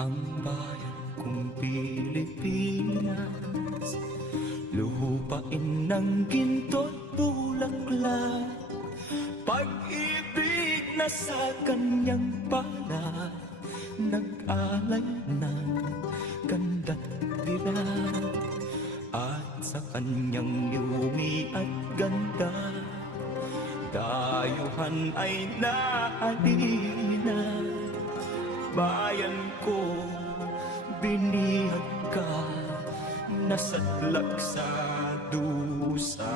ang bayan kong Pilipinas, lupain ng ginto't bulaklak, pag-ibig na sa kanyang palad, nag-alay ng ganda't dilag, at sa kanyang yumi at ganda, dayuhan ay naalina. Bayan ko, binihag ka, nasadlak sa dusa.